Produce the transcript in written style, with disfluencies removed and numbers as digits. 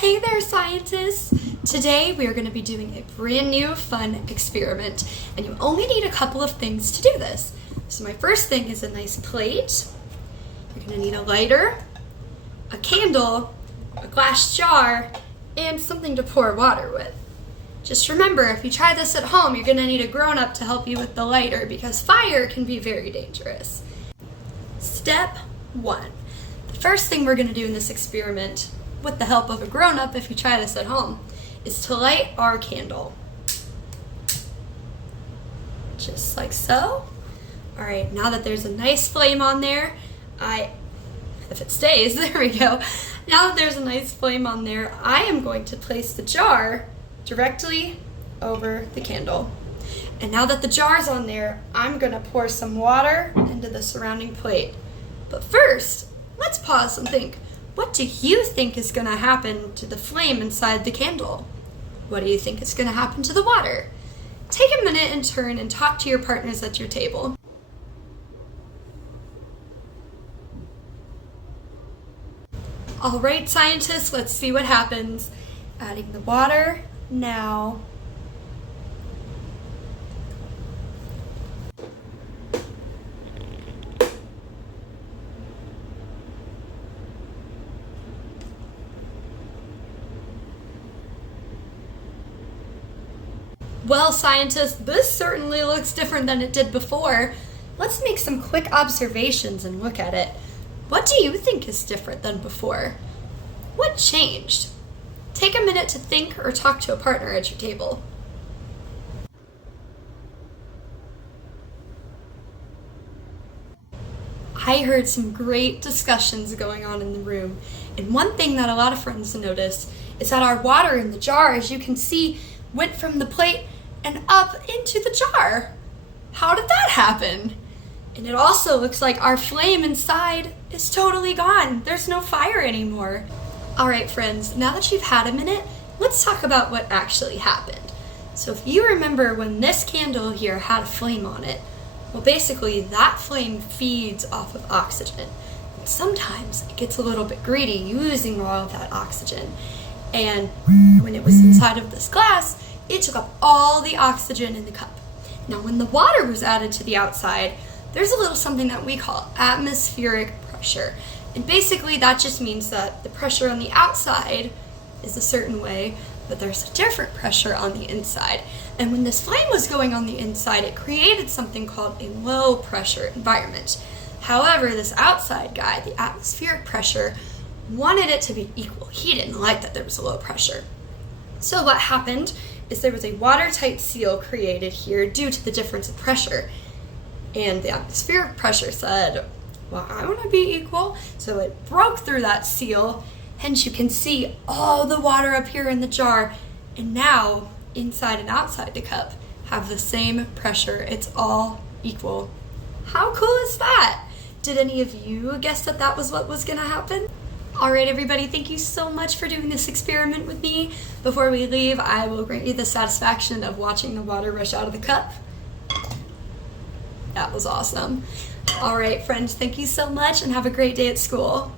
Hey there, scientists! Today we are going to be doing a brand new fun experiment, and you only need a couple of things to do this. So my first thing is a nice plate. You're going to need a lighter, a candle, a glass jar, and something to pour water with. Just remember, if you try this at home, you're going to need a grown-up to help you with the lighter because fire can be very dangerous. Step 1. The first thing we're going to do in this experiment, with the help of a grown-up if you try this at home, is to light our candle. Just like so. Alright, now that there's a nice flame on there, if it stays, there we go. Now that there's a nice flame on there, I am going to place the jar directly over the candle. And now that the jar's on there, I'm going to pour some water into the surrounding plate. But first, let's pause and think. What do you think is going to happen to the flame inside the candle? What do you think is going to happen to the water? Take a minute and turn and talk to your partners at your table. All right, scientists, let's see what happens. Adding the water now. Well, scientists, this certainly looks different than it did before. Let's make some quick observations and look at it. What do you think is different than before? What changed? Take a minute to think or talk to a partner at your table. I heard some great discussions going on in the room, and one thing that a lot of friends noticed is that our water in the jar, as you can see, went from the plate and up into the jar. How did that happen? And it also looks like our flame inside is totally gone. There's no fire anymore. All right, friends, now that you've had a minute, let's talk about what actually happened. So if you remember when this candle here had a flame on it, well, basically that flame feeds off of oxygen. And sometimes it gets a little bit greedy using all of that oxygen. And when it was inside of this glass, it took up all the oxygen in the cup. Now, when the water was added to the outside, there's a little something that we call atmospheric pressure. And basically that just means that the pressure on the outside is a certain way, but there's a different pressure on the inside. And when this flame was going on the inside, it created something called a low pressure environment. However, this outside guy, the atmospheric pressure, wanted it to be equal. He didn't like that there was a low pressure. So what happened is there was a watertight seal created here due to the difference in pressure. And the atmospheric pressure said, well, I want to be equal. So it broke through that seal. Hence you can see all the water up here in the jar. And now inside and outside the cup have the same pressure. It's all equal. How cool is that? Did any of you guess that that was what was going to happen? All right, everybody, thank you so much for doing this experiment with me. Before we leave, I will grant you the satisfaction of watching the water rush out of the cup. That was awesome. All right, friends, thank you so much and have a great day at school.